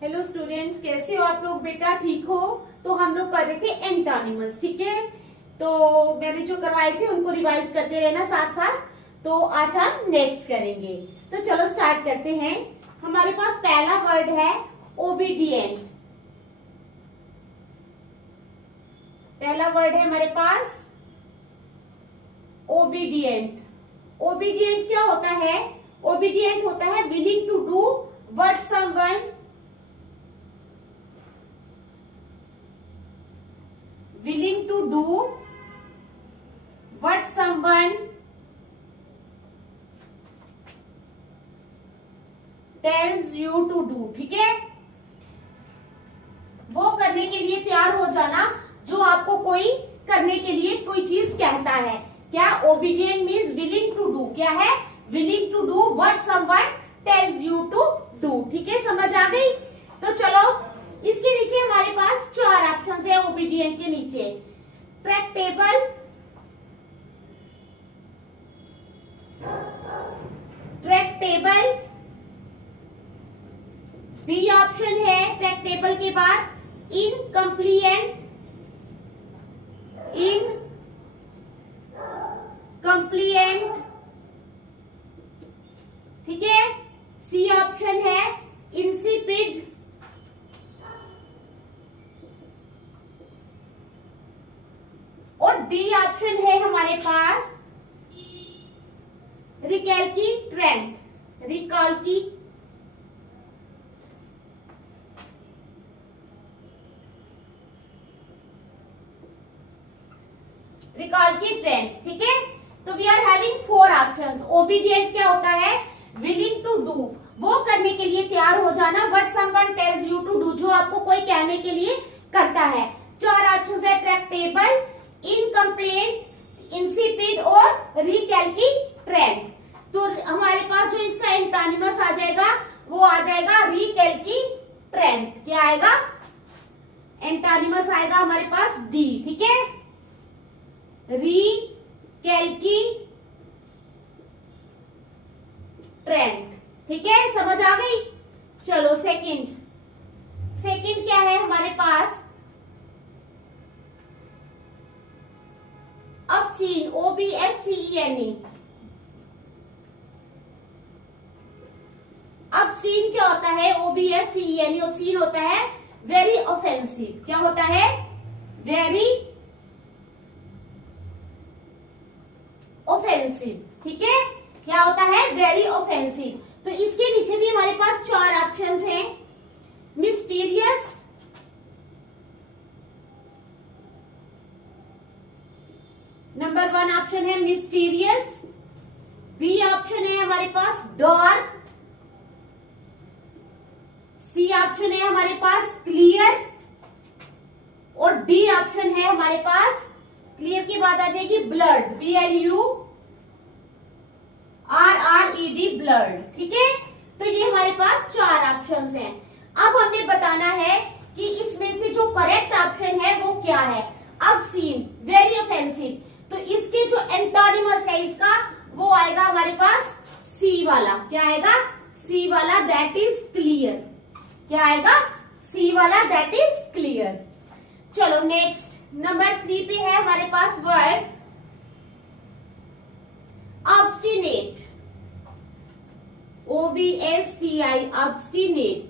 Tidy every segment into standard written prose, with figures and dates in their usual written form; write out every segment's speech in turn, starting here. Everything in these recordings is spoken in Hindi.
हेलो स्टूडेंट्स, कैसे हो आप लोग? बेटा ठीक हो? तो हम लोग कर रहे थे एंटोनिमस, ठीक है। तो मैंने जो करवाए थे उनको रिवाइज करते रहना साथ साथ। तो आज हम नेक्स्ट करेंगे। तो चलो स्टार्ट करते हैं। हमारे पास पहला वर्ड है ओबीडिएंट। पहला वर्ड है हमारे पास ओबीडिएंट। ओबीडिएंट क्या होता है? ओबीडिएंट होता है willing to do what someone willing to do what someone tells you to do। ठीक है, वो करने के लिए तैयार हो जाना जो आपको कोई करने के लिए कोई चीज कहता है। क्या? Obedient means willing to do. क्या है? Willing to do what someone tells you to do. ठीक है, समझ आ गई? तो चलो, इसके नीचे हमारे पास 4 ऑप्शंस है ओबीडिएंट के नीचे। ट्रैक्टेबल, ट्रैक्टेबल बी ऑप्शन है। ट्रैक्टेबल के बाद इनकम्प्लीएंट, इनकम्प्लीएंट, ठीक है। सी ऑप्शन है इंसिपिड, और डी ऑप्शन है हमारे पास रिकैल्किट्रेंट, रिकैल्किट्रेंट। ठीक है, तो we are having 4 options. Obedient क्या होता है? विलिंग टू डू, वो करने के लिए तैयार हो जाना। What someone tells you to do, जो आपको कोई कहने के लिए करता है। 4 ऑप्शंस है ट्रैक्टेबल, इनकम्प्लीट, इंसिपिड और रिकैल्किट्रेंट। तो हमारे पास जो इसका एंटोनिमस आ जाएगा वो आ जाएगा रिकैल्किट्रेंट। क्या आएगा? एंटोनिमस आएगा हमारे पास डी। ठीक है, रिकैल्किट्रेंट। ठीक है, समझ आ गई? चलो सेकंड क्या है हमारे पास? Obscene, OBSCENE। ऑब्सीन क्या होता है? OBSCENE। ऑब्सीन होता है वेरी ऑफेंसिव। क्या होता है? Very offensive. ठीक है, क्या होता है? Very offensive. तो इसके नीचे भी हमारे पास 4 ऑप्शंस हैं। मिस्टीरियस, नंबर 1 ऑप्शन है मिस्टीरियस। बी ऑप्शन है हमारे पास डार्क। सी ऑप्शन है हमारे पास क्लियर, और डी ऑप्शन है हमारे पास, क्लियर के बाद आ जाएगी ब्लड, BLURRED, ब्लड। ठीक है, तो ये हमारे पास 4 ऑप्शंस हैं। अब हमने बताना है कि इसमें से जो करेक्ट ऑप्शन है वो क्या है। ऑब्सीन, वेरी ऑफेंसिव, तो इसके जो एंटोनिमस है इसका वो आएगा हमारे पास सी वाला। क्या आएगा? सी वाला, दैट इज क्लियर। क्या आएगा? सी वाला, दैट इज क्लियर। चलो नेक्स्ट, नंबर 3 पे है हमारे पास word obstinate, OBSTI, obstinate.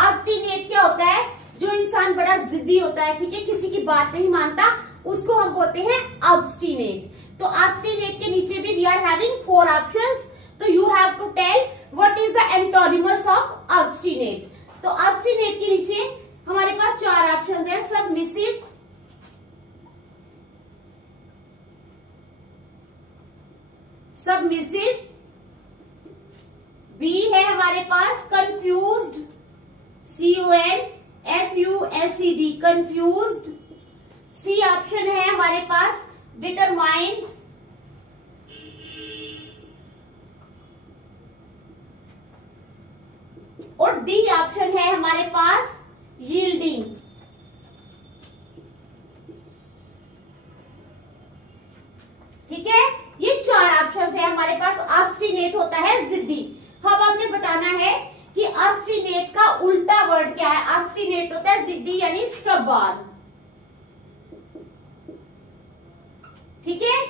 Obstinate क्या होता है? जो इंसान बड़ा जिद्दी होता है, ठीक है, किसी की बात नहीं मानता, उसको हम बोलते हैं ऑब्स्टिनेट। तो ऑब्स्टिनेट के नीचे भी वी आर हैविंग 4 ऑप्शंस। तो you have to tell what is the antonyms of obstinate. तो ऑब्स्टिनेट के नीचे हमारे पास 4 ऑप्शंस हैं। Submissive, submissive. बी है हमारे पास confused, CONFUSED, confused. C option है हमारे पास डिटरमाइंड, और डी ऑप्शन है हमारे पास यील्डिंग। ठीक है, ये 4 ऑप्शंस है हमारे पास। ऑब्स्टिनेट होता है जिद्दी। अब हमने बताना है कि ऑब्स्टिनेट का ऑब्स्टिनेट होता है जिद्दी यानी स्टबॉर्न। ठीक है,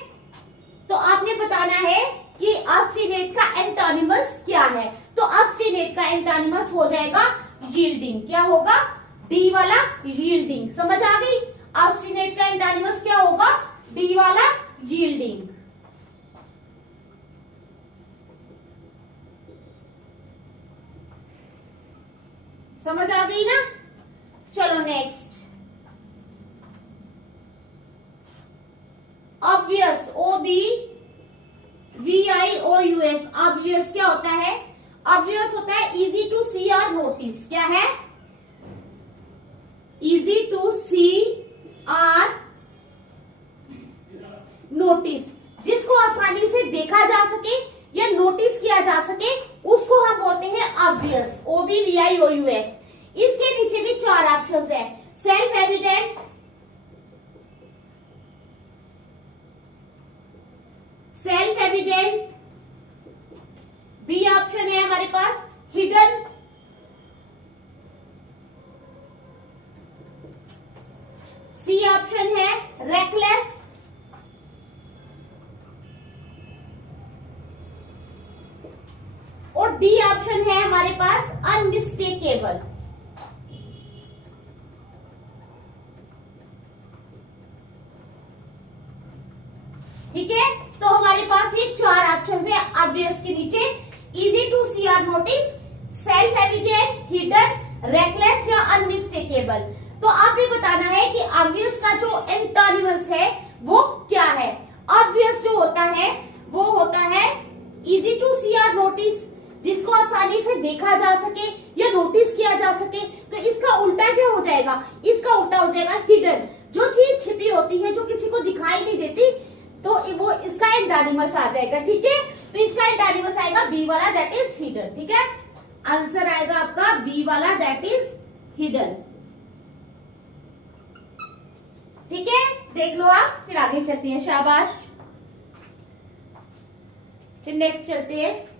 तो आपने बताना है कि ऑब्स्टिनेट का एंटोनिमस क्या है। तो ऑब्स्टिनेट का एंटोनिमस हो जाएगा यील्डिंग। क्या होगा? डी वाला यील्डिंग। समझ आ गई? ऑब्स्टिनेट का एंटोनिमस क्या होगा? डी वाला यील्डिंग। समझ आ गई ना? चलो नेक्स्ट, ऑब्वियस, OBVIOUS। ऑब्वियस क्या होता है? ऑब्वियस होता है इजी टू सी और नोटिस। क्या है? इजी टू सी और नोटिस, जिसको आसानी से देखा जा सके या नोटिस किया जा सके उसको हम बोलते हैं ऑब्वियस। OBVIOUS। इसके नीचे भी 4 ऑप्शंस है। Self evident, self evident, B option है हमारे पास हिडन, सी ऑप्शन है रेकलेस, और डी ऑप्शन है हमारे पास अनमिस्टेकेबल। ठीक है, तो हमारे पास ये 4 ऑप्शन है ऑब्वियस के नीचे। इजी टू सी और notice, self evident, hidden, reckless या अनमिस्टेकेबल। तो आपने बताना है कि ऑब्वियस का जो एंटोनिमस है वो क्या है। ऑब्वियस जो होता है वो होता है इजी टू सी और नोटिस, जिसको आसानी से देखा जा सके या नोटिस किया जा सके। तो इसका उल्टा क्या हो जाएगा? इसका उल्टा हो जाएगा हिडन। जो चीज छिपी होती है, जो किसी को दिखाई नहीं देती, तो वो इसका एंटोनिमस आ जाएगा। ठीक है, तो इसका एंटोनिमस आएगा बी वाला, दैट इज हिडन। ठीक है, आंसर आएगा आपका बी वाला, दैट इज हिडन। ठीक है, देख लो आप, फिर आगे चलते हैं। शाबाश, फिर नेक्स्ट चलते हैं।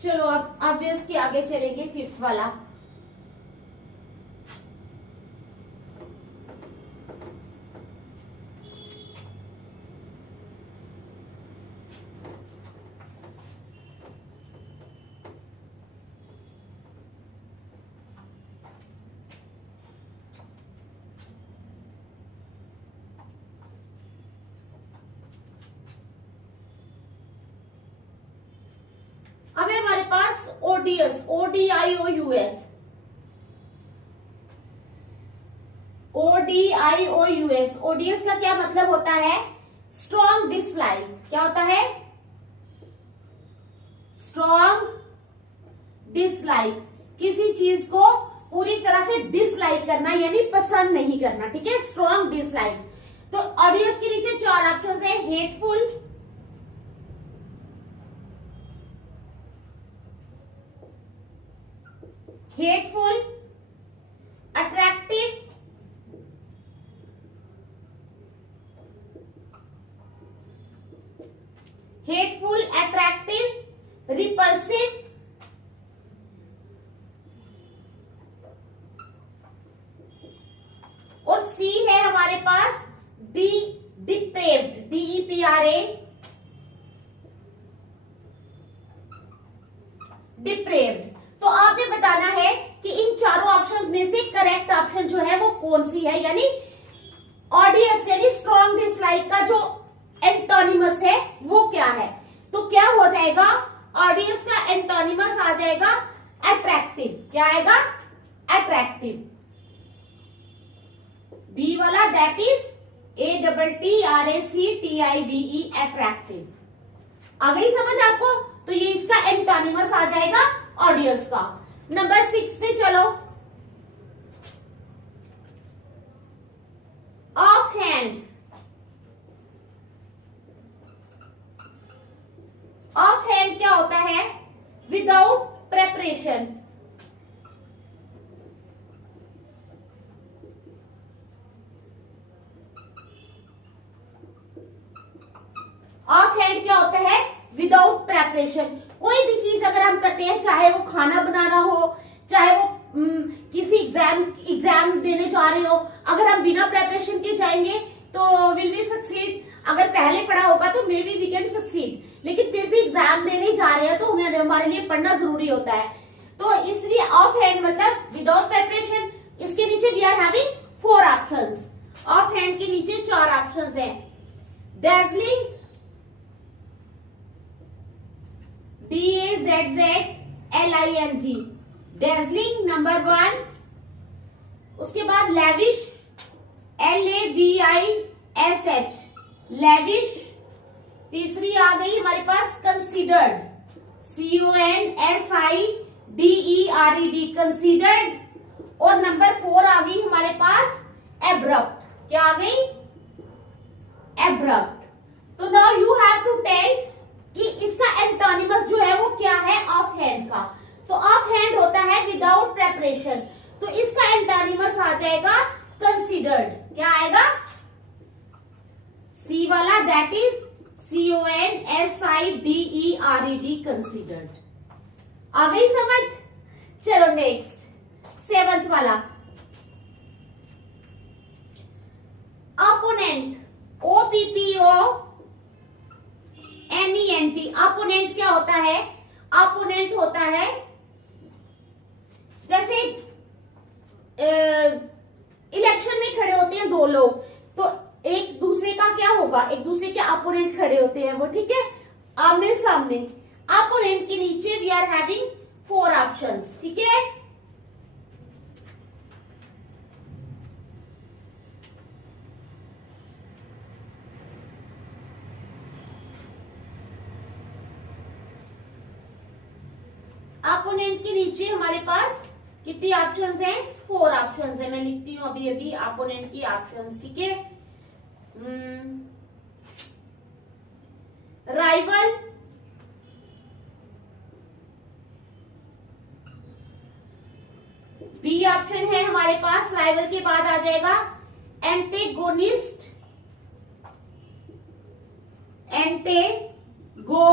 चलो अब ऑब्वियस के आगे चलेंगे, 5th वाला। अब है हमारे पास ओडियस, ODIOUS। ODIOUS, ओडियस का क्या मतलब होता है? Strong dislike. क्या होता है? स्ट्रॉन्ग डिसलाइक, किसी चीज को पूरी तरह से डिसलाइक करना यानी पसंद नहीं करना। ठीक है, स्ट्रॉन्ग डिसलाइक। तो ऑडियस के नीचे 4 ऑप्शन है। Hateful, hateful, attractive, hateful, attractive, repulsive, और सी है हमारे पास डिप्रेव्ड, DEPRA, डिप्रेव्ड। तो आपने बताना है कि इन चारों ऑप्शंस में से करेक्ट ऑप्शन जो है वो कौन सी है, यानी ऑडियस यानी स्ट्रॉन्ग डिसलाइक का जो एंटोनिमस है वो क्या है। तो क्या हो जाएगा? ऑडियस का एंटोनिमस आ जाएगा अट्रैक्टिव। क्या आएगा? अट्रैक्टिव। बी वाला, दैट इज ATTRACTIVE, अट्रैक्टिव। आ गई समझ आपको? तो ये इसका एंटोनिमस आ जाएगा ऑडियस का। नंबर 6 पे चलो। ऑफ हैंड, ऑफ हैंड क्या होता है? Without preparation. कोई भी चीज अगर हम करते हैं, चाहे वो खाना बनाना हो, चाहे वो किसी एग्जाम देने जा रहे हो, अगर हम बिना प्रेपरेशन के जाएंगे तो विल वी सक्सीड। अगर पहले पढ़ा होगा तो maybe we can succeed, लेकिन फिर भी एग्जाम देने जा रहे हैं तो हमारे लिए पढ़ना जरूरी होता है। तो इसलिए ऑफ हैंड मतलब विदाउट प्रेपरेशन। इसके नीचे we are having 4 options. Off hand के नीचे 4 ऑप्शंस हैं। Dazzling, DAZZLING, dazzling number 1। उसके बाद लेविश, LAVISH, लेविश। तीसरी आ गई हमारे पास कंसीडर्ड, CONSIDERED, कंसीडर्ड। और नंबर 4 आ गई हमारे पास एब्रप्ट। क्या आ गई? एब्रप्ट। तो now you have to tell कि इसका एंटोनिमस जो है वो क्या है ऑफ हैंड का। तो ऑफ हैंड होता है विदाउट प्रेपरेशन, तो इसका एंटोनिमस आ जाएगा कंसीडर्ड। क्या आएगा? सी वाला, दैट इज CONSIDERED, कंसीडर्ड। आ गई समझ? चलो नेक्स्ट 7th वाला, अपोनेंट, OPPONENT। अपोनेंट क्या होता है? अपोनेंट होता है जैसे इलेक्शन में खड़े होते हैं 2 लोग, तो एक दूसरे का क्या होगा? एक दूसरे के अपोनेंट खड़े होते हैं वो, ठीक है, आमने सामने। अपोनेंट के नीचे वी आर हैविंग 4 ऑप्शंस, ठीक है। अपोनेंट के नीचे हमारे पास कितने ऑप्शंस हैं? 4 ऑप्शंस हैं। मैं लिखती हूँ अभी अभी अपोनेंट की ऑप्शंस, ठीक है। राइवल, बी ऑप्शन है हमारे पास। राइवल के बाद आ जाएगा एंटेगोनिस्ट, एंटेगोनिस्ट।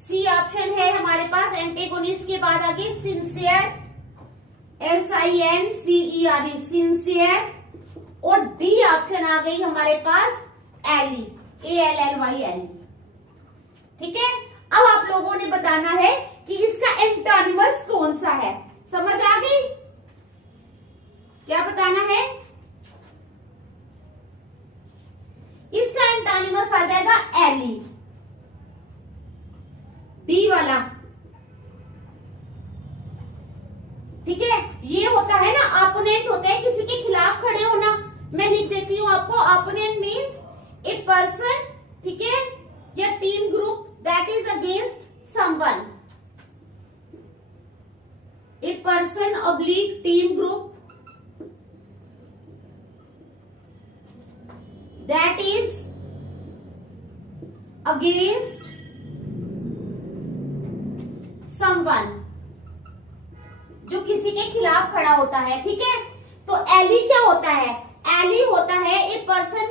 सी ऑप्शन है हमारे पास। एंटेगोनिस्ट के बाद आ गई सिंसियर, SINCERE, सिंसियर। और डी ऑप्शन आ गई हमारे पास एली, ALLY। ठीक है, अब आप लोगों ने बताना है कि इसका एंटोनिमस कौन सा है। समझ आ गई? क्या बताना है? इसका एंटोनिमस आ जाएगा एली, डी वाला। ठीक है, ये होता है ना, अपोनेंट होता है किसी के खिलाफ खड़े होना। मैं लिख देती हूं आपको, अपोनेंट मीन्स ए पर्सन, ठीक है, या team group that is against someone. A person oblique team group that is against someone, जो किसी के खिलाफ खड़ा होता है। ठीक है, तो एली क्या होता है? एली होता है a person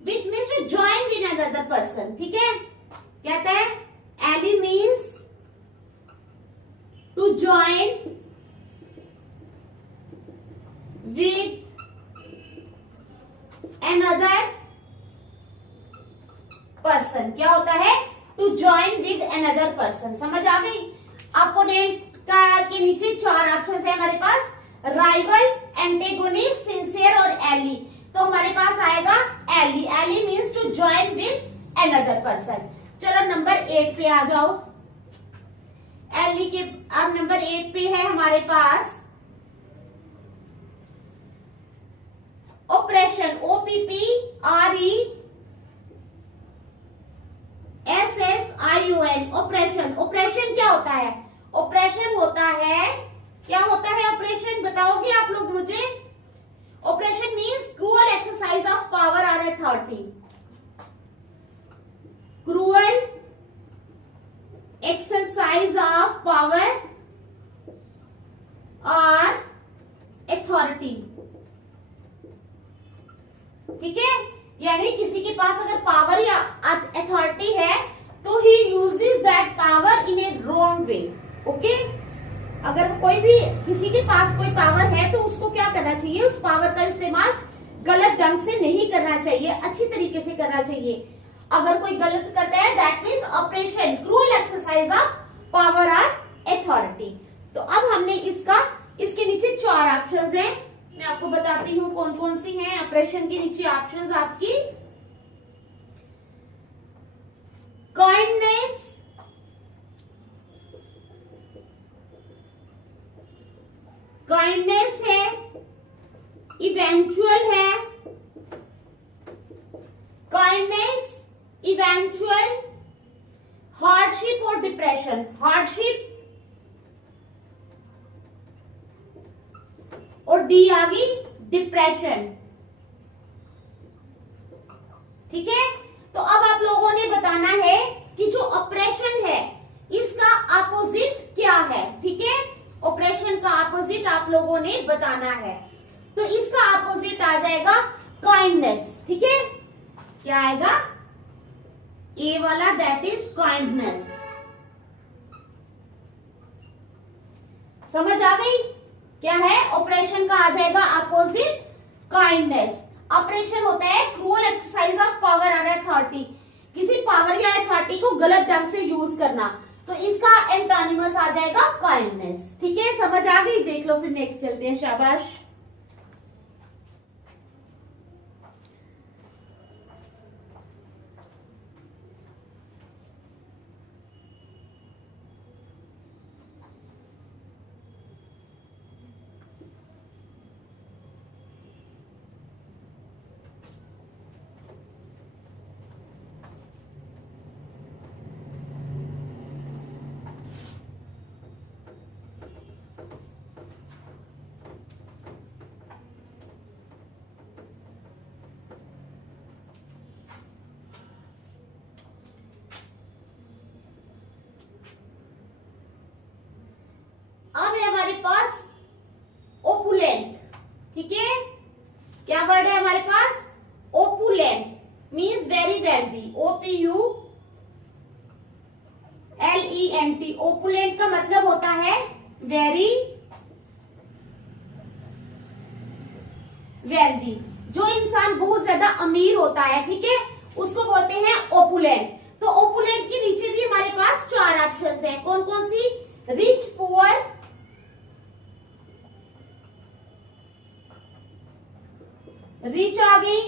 which means to join with another person. ठीक है, कहता है ally means to join with another person. क्या होता है? To join with another person. समझ आ गई? अपोनेंट का के नीचे 4 ऑप्शन है हमारे पास, राइवल, एंटेगोनिस्ट, सिंसियर और एली। तो हमारे पास आएगा ally. Ally means to join with another person. चलो नंबर 8 पे आ जाओ। एली के अब नंबर 8 पे है हमारे पास ऑपरेशन, OPPRESSION, ऑपरेशन। ऑपरेशन क्या होता है? ऑपरेशन होता है, क्या होता है ऑपरेशन? बताओगे आप लोग मुझे? Oppression means cruel exercise of power और authority. Cruel exercise of power और अथॉरिटी। ठीक है, यानी किसी के पास अगर पावर या अथॉरिटी है तो he uses that power in A wrong way. Okay, अगर कोई भी किसी के पास कोई पावर है तो उसको क्या करना चाहिए, उस पावर का इस्तेमाल गलत ढंग से नहीं करना चाहिए, अच्छी तरीके से करना चाहिए। अगर कोई गलत करता है that means operation cruel exercise of power और अथॉरिटी। तो अब हमने इसके नीचे 4 ऑप्शंस हैं, मैं आपको बताती हूँ कौन कौन सी हैं। ऑपरेशन के नीचे ऑप्शंस आपकी काइंडनेस, काइंडनेस है, इवेंचुअल है, काइंडनेस, इवेंचुअल, हार्डशिप और डिप्रेशन। हार्डशिप और डी आ गई डिप्रेशन। ठीक है, तो अब आप लोगों ने बताना है कि जो ऑपरेशन है इसका अपोजिट क्या है। ठीक है, ऑपरेशन का अपोजिट आप लोगों ने बताना है। तो इसका अपोजिट आ जाएगा काइंडनेस। ठीक है, क्या आएगा, ए वाला, दैट इज काइंडनेस। समझ आ गई क्या है, ऑपरेशन का आ जाएगा अपोजिट काइंडनेस। ऑपरेशन होता है क्रूअल एक्सरसाइज ऑफ पावर और अथॉरिटी, किसी पावर या अथॉरिटी को गलत ढंग से यूज करना, तो इसका एंटोनिमस आ जाएगा काइंडनेस। ठीक है, समझ आ गई, देख लो फिर नेक्स्ट चलते हैं, शाबाश। अब है हमारे पास ओपुलेंट। ठीक है, क्या वर्ड है हमारे पास, opulent means very wealthy, OPULENT। Opulent का मतलब होता है वेरी वेल्दी, जो इंसान बहुत ज्यादा अमीर होता है, ठीक है, उसको बोलते हैं ओपुलेंट। तो ओपुलेंट के नीचे भी हमारे पास 4 ऑप्शंस हैं, कौन कौन सी, रिच, पुअर, रिच आ गई,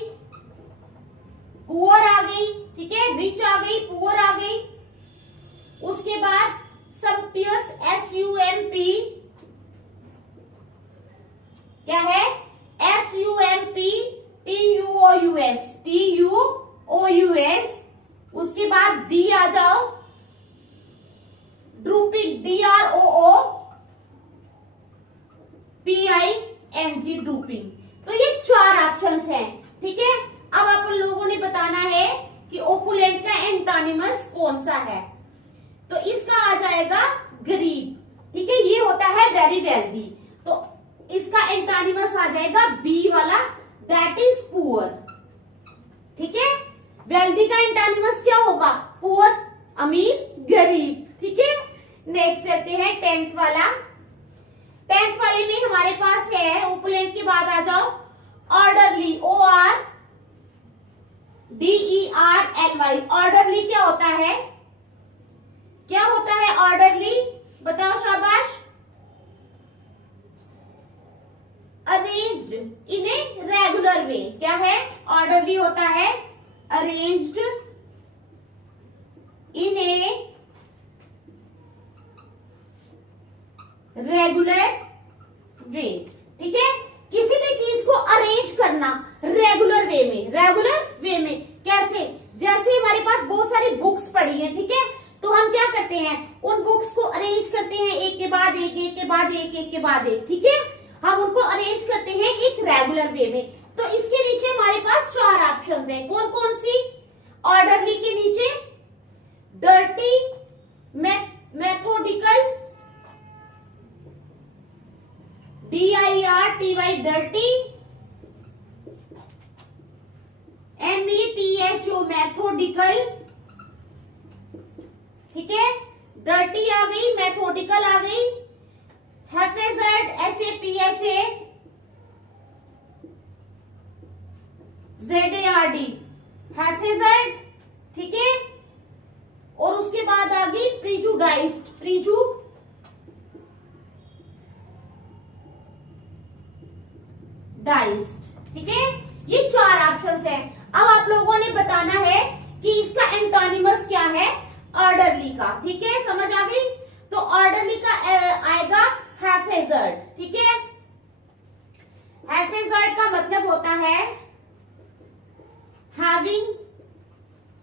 पुअर आ गई। ठीक है, रिच आ गई, पुअर आ गई। उसके बाद सम्पियस, SUMP, क्या है, TUOUS। उसके बाद डी आ जाओ, ड्रूपिंग, DROOPING, ड्रूपिंग। तो ये 4 ऑप्शंस हैं। ठीक है, अब आप लोगों ने बताना है कि ओपुलेंट का एंटोनिमस कौन सा है। तो इसका आ जाएगा गरीब। ठीक है, ये होता है वेरी वेल्दी, तो इसका एंटोनिमस आ जाएगा बी वाला, दैट इज पुअर। ठीक है, वेल्दी का एंटोनिमस क्या होगा, पुअर, अमीर, गरीब। ठीक है, नेक्स्ट चलते हैं 10th वाला। 10th वाले में हमारे पास है, ओपुलेंट के बाद आ जाओ ऑर्डरली, ORDERLY। ऑर्डरली क्या होता है, क्या होता है ऑर्डरली, बताओ शाबाश। Arranged in a regular way. क्या है, ऑर्डरली होता है arranged in a regular way. ठीक है, किसी भी चीज को अरेंज करना रेगुलर वे में। रेगुलर वे में कैसे, जैसे हमारे पास बहुत सारी बुक्स पड़ी हैं, ठीक है, तो हम क्या करते हैं, उन बुक्स को अरेंज करते हैं एक के बाद एक, एक के बाद एक, एक के बाद एक। ठीक है, हम उनको अरेंज करते हैं एक रेगुलर वे में। तो इसके नीचे हमारे पास 4 ऑप्शंस हैं, कौन कौन सी, ऑर्डरली के नीचे dirty, methodical, DIRTY, dirty, methodical, ठीक है, डर्टी आ गई, मैथोडिकल आ गई, हैफेजर्ड HAPHAZARD, हैफेजर्ड, ठीक है, और उसके बाद आ गई प्रीजुडाइज्ड, ठीक है। ये 4 ऑप्शंस है। अब आप लोगों ने बताना है कि इसका एंटोनिमस क्या है ऑर्डरली का, ठीक है, समझ आ गई। तो ऑर्डरली का आएगा हैफेजर्ड, ठीक है। हैफेजर्ड का मतलब होता है having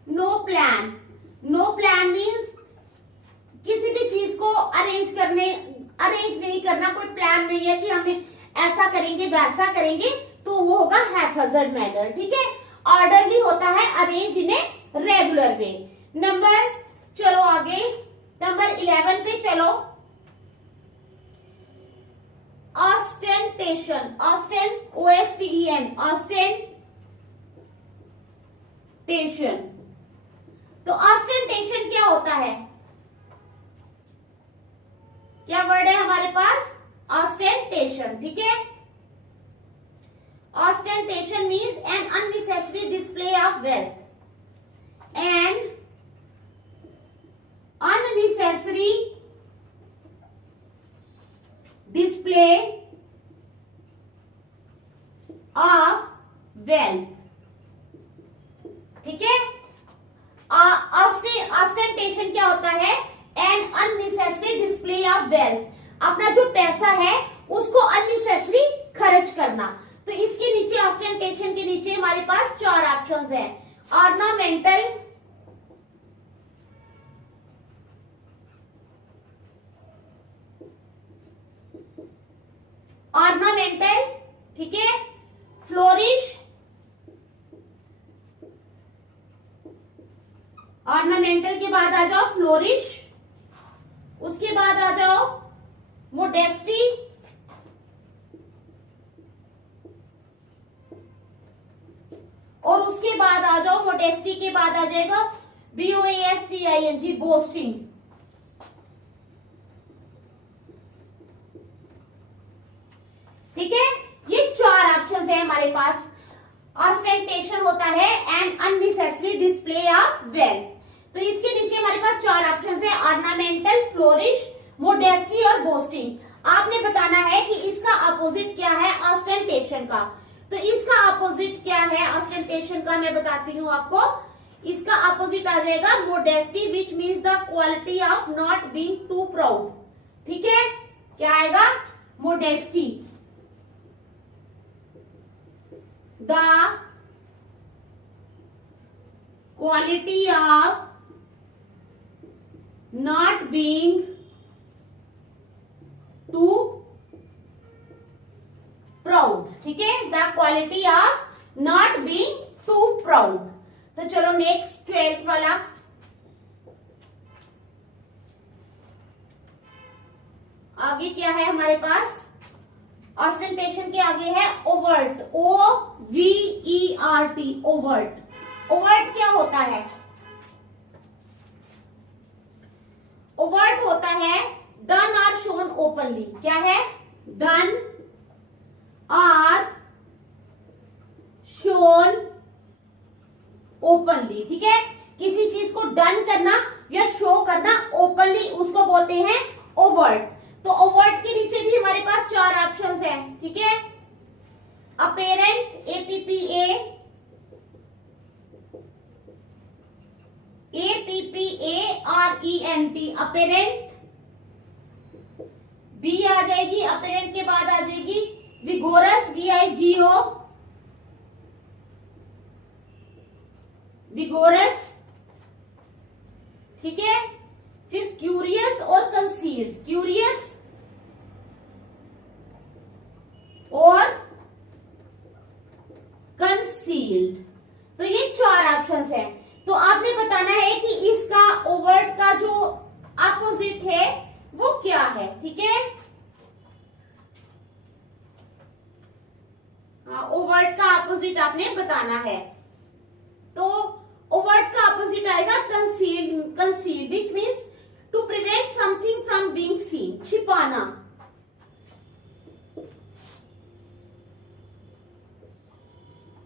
no plan. No plan means किसी भी चीज को अरेंज नहीं करना, कोई प्लान नहीं है कि हमें ऐसा करेंगे वैसा करेंगे, तो वो होगा हैफेजर्ड मैनर, ठीक है। ऑर्डरली होता है arrange in a regular way. चलो आगे नंबर 11 पे चलो। Ostentation, OSTEN, ostentation. तो ऑस्टेंटेशन क्या होता है? क्या वर्ड है हमारे पास? ऑस्टेंटेशन, ठीक है। Ostentation means an unnecessary display of wealth, an unnecessary display of wealth, ठीक है। ऑस्टेंटेशन क्या होता है? N unnecessary display of wealth, अपना जो पैसा है उसको अननेसेसरी खर्च करना। तो इसके नीचे ऑस्टेंटेशन के नीचे हमारे पास 4 ऑप्शंस हैं। ऑर्नामेंटल, ठीक है, फ्लोरिश, ऑर्नामेंटल के बाद आ जाओ फ्लोरिश, उसके बाद आ जाओ मोडेस्टी, और उसके बाद आ जाओ मोडेस्टी के बाद आ जाएगा BOASTING, बोस्टिंग। ठीक है, ये 4 ऑप्शन है हमारे पास। ऑस्टेंटेशन होता है N unnecessary display of wealth. तो इसके नीचे हमारे पास 4 ऑप्शन है, ऑर्नामेंटल, फ्लोरिश, मोडेस्टी और बोस्टिंग। आपने बताना है कि इसका अपोजिट क्या है ऑस्टेंटेशन का। तो इसका अपोजिट क्या है ऑस्टेंटेशन का, मैं बताती हूँ आपको। इसका अपोजिट आ जाएगा modesty, which means the quality of not being too proud. ठीक है, क्या आएगा? Modesty, the quality of not being too proud. ठीक है, the quality of not being too proud. तो चलो नेक्स्ट 12th वाला। आगे क्या है हमारे पास? ऑस्टेंटेशन के आगे है ओवर्ट, OVERT, ओवर्ट। ओवर्ट क्या होता है? ओवर्ट होता है डन और शोन ओपनली। क्या है? डन और शोन ओपनली। ठीक है, किसी चीज को डन करना या शो करना ओपनली, उसको बोलते हैं ओवर्ट। तो ओवर्ट के नीचे भी हमारे पास 4 ऑप्शंस हैं। ठीक है, अपेरेंट, APPARENT, अपेरेंट। बी आ जाएगी, अपेरेंट के बाद आ जाएगी विगोरस, VIGO, विगोरस। ठीक है, फिर क्यूरियस और कंसील्ड, क्यूरियस और कंसील्ड। तो ये 4 ऑप्शंस हैं। तो आपने बताना है कि इसका ओवर्ट का जो अपोजिट है वो क्या है। ठीक है, ओवर्ट का अपोजिट आपने बताना है। तो ओवर्ट कवर्ड का अपोजिट आएगा concealed, concealed which means to prevent something from being seen, छिपाना।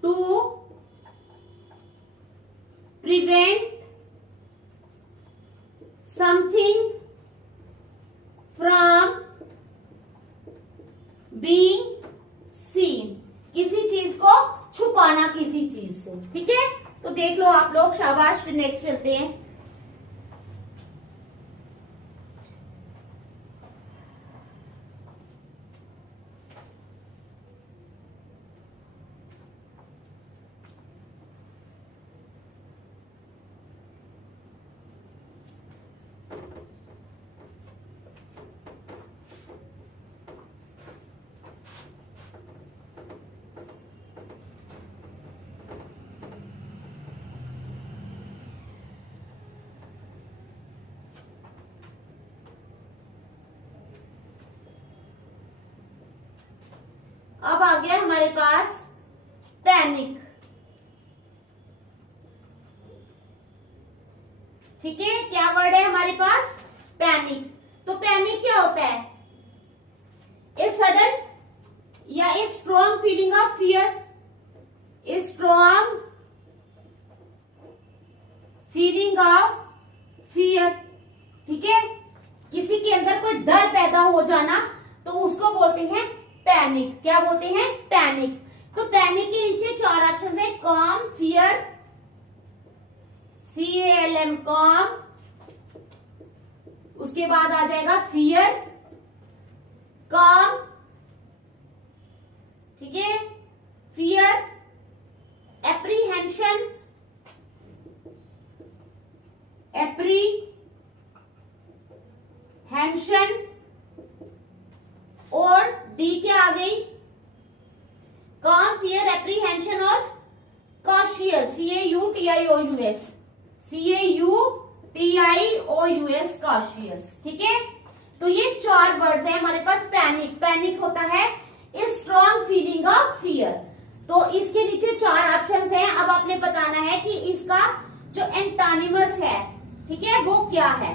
To prevent something from being seen, किसी चीज को छुपाना किसी चीज से। ठीक है, तो देख लो आप लोग, शाबाश। नेक्स्ट चलते हैं। अब आ गया हमारे पास पैनिक। ठीक है, क्या वर्ड है हमारे पास? पैनिक। तो पैनिक क्या होता है? ए सडन या a strong feeling of fear, a strong feeling of fear. ठीक है, किसी के अंदर कोई डर पैदा हो जाना, तो उसको बोलते हैं पैनिक। क्या बोलते हैं? पैनिक। तो पैनिक के नीचे चार ऑप्शन है, कॉम, फियर, CALM, कॉम, उसके बाद आ जाएगा फियर, कॉम, ठीक है, फियर, एप्रीहेंशन, एप्रीहेंशन, और डी क्या आ गई? कॉम, फियर, एप्रीहेंशन और कॉशियस, CAUTIOUS, CAUTIOUS, कॉशियस। ठीक है, तो ये चार वर्ड्स हैं हमारे पास। पैनिक, पैनिक होता है स्ट्रॉन्ग फीलिंग ऑफ फियर। तो इसके नीचे चार ऑप्शंस हैं। अब आपने बताना है कि इसका जो एंटोनिमस है, ठीक है, वो क्या है।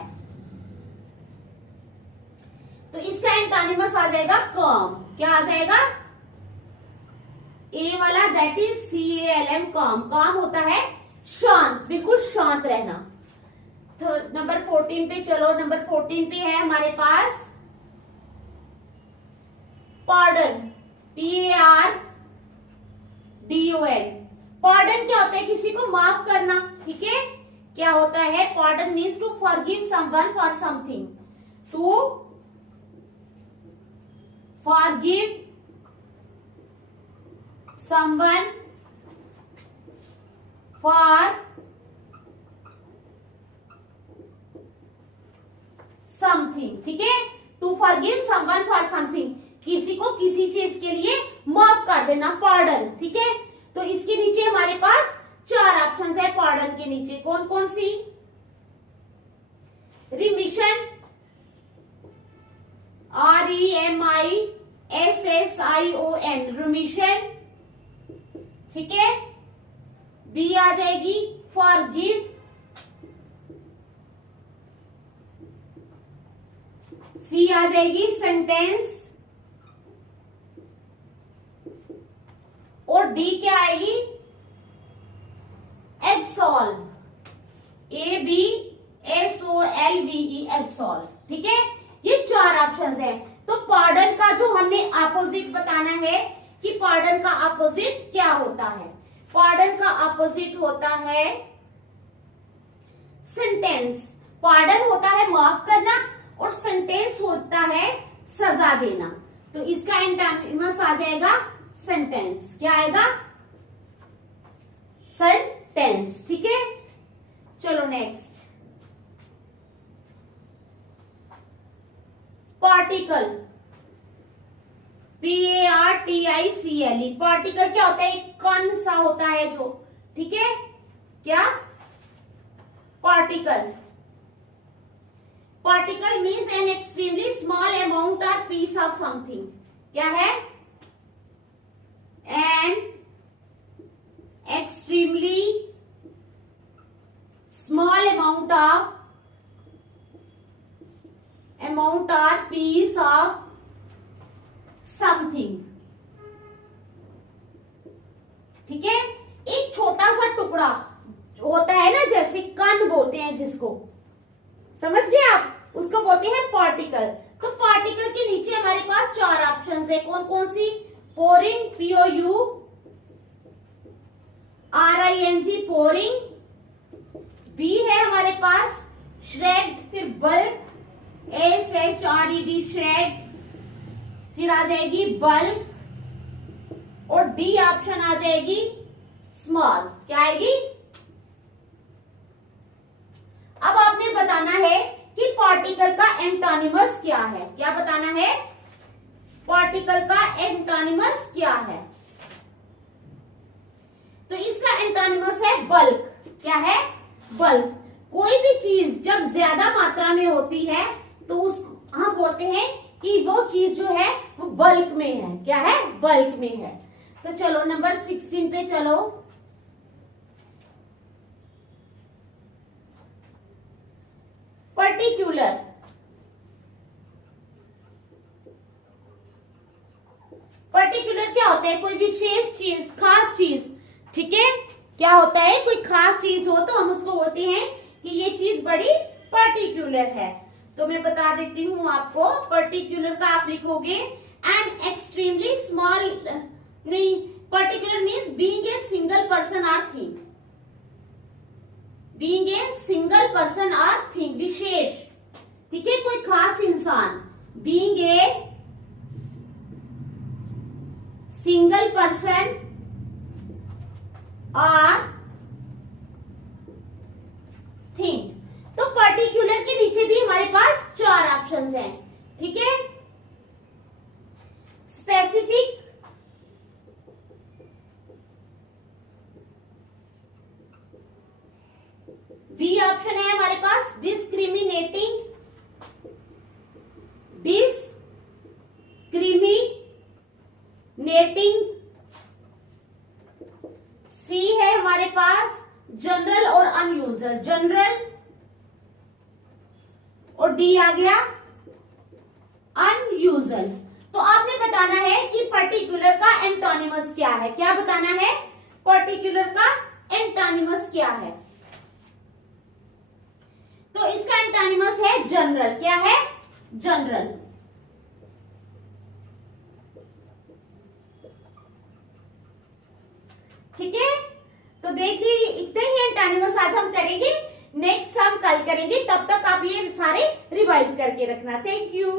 तो इसका एंटोनिमस आ जाएगा कॉम। क्या आ जाएगा? ए वाला, that is CALM, com. Com होता है शांत, बिल्कुल शांत रहना। तो नंबर 14 पे चलो। नंबर 14 पे है हमारे पास पार्डन, PARDON। पार्डन क्या होता है? किसी को माफ करना। ठीक है, क्या होता है? Pardon means to forgive someone for something, to forgive someone for something। ठीक है, to forgive someone for something, किसी को किसी चीज के लिए माफ कर देना, पार्डन। ठीक है, तो इसके नीचे हमारे पास चार ऑप्शंस है पार्डन के नीचे। कौन कौन सी? Remission, REMISSION, remission. ठीक है, बी आ जाएगी फॉरगिव, सी आ जाएगी सेंटेंस, और डी क्या आएगी? Absolve, ABSOLVE, absolve. ठीक है, ये चार ऑप्शंस है। तो पार्डन का जो हमने अपोजिट बताना है कि पार्डन का अपोजिट क्या होता है। पार्डन का अपोजिट होता है सेंटेंस। पार्डन होता है माफ करना, और सेंटेंस होता है सजा देना। तो इसका एंटोनिमस आ जाएगा सेंटेंस। क्या आएगा? सेंटेंस। ठीक है, चलो नेक्स्ट। Particle, PARTICLE। पार्टिकल क्या होता है? एक कण सा होता है जो, ठीक है, क्या? Particle. Particle means N extremely small amount और पीस ऑफ समथिंग। क्या है? N extremely small amount or piece of something। ठीक है, एक छोटा सा टुकड़ा होता है ना, जैसे कण बोलते हैं जिसको, समझ गए आप, उसको बोलते हैं पार्टिकल। तो पार्टिकल के नीचे हमारे पास 4 ऑप्शंस है, कौन कौन सी? Pouring, POURING, pouring. बी है हमारे पास श्रेड, फिर बल्क, SHRED, श्रेड, फिर आ जाएगी बल्क, और डी ऑप्शन आ जाएगी स्मॉल। क्या आएगी? अब आपने बताना है कि पार्टिकल का एंटोनिमस क्या है। क्या बताना है? पार्टिकल का एंटोनिमस क्या है? तो इसका एंटोनिमस है बल्क। क्या है? बल्क। कोई भी चीज जब ज्यादा मात्रा में होती है तो उसको हम बोलते हैं कि वो चीज जो है वो बल्क में है। क्या है? बल्क में है। तो चलो नंबर 16 पे चलो। पर्टिकुलर, पर्टिकुलर क्या होता है? कोई विशेष चीज, खास चीज। ठीक है, क्या होता है? कोई खास चीज हो तो हम उसको बोलते हैं कि ये चीज बड़ी पर्टिकुलर है। तो मैं बता देती हूं आपको, पर्टिकुलर का आप लिखोगे एन एक्सट्रीमली स्मॉल, नहीं, particular means being a single person और thing. Being a single person और थिंग, विशेष। ठीक है, कोई खास इंसान। बीइंग ए सिंगल पर्सन और थिंग। तो पर्टिकुलर के नीचे भी हमारे पास 4 ऑप्शंस हैं। ठीक है, स्पेसिफिक, बी ऑप्शन है हमारे पास डिस्क्रिमिनेटिंग, सी है हमारे पास जनरल और अनयूजुअल, जनरल, और डी आ गया अनयूजुअल। तो आपने बताना है कि पर्टिकुलर का एंटोनिमस क्या है। क्या बताना है? पर्टिकुलर का एंटोनिमस क्या है? तो इसका एंटोनिमस है जनरल। क्या है? जनरल। ठीक है, तो देख लीजिए, इतने ही एंटोनिमस आज हम करेंगे, नेक्स्ट हम कल करेंगे। तब तक आप ये सारे रिवाइज करके रखना। Thank you.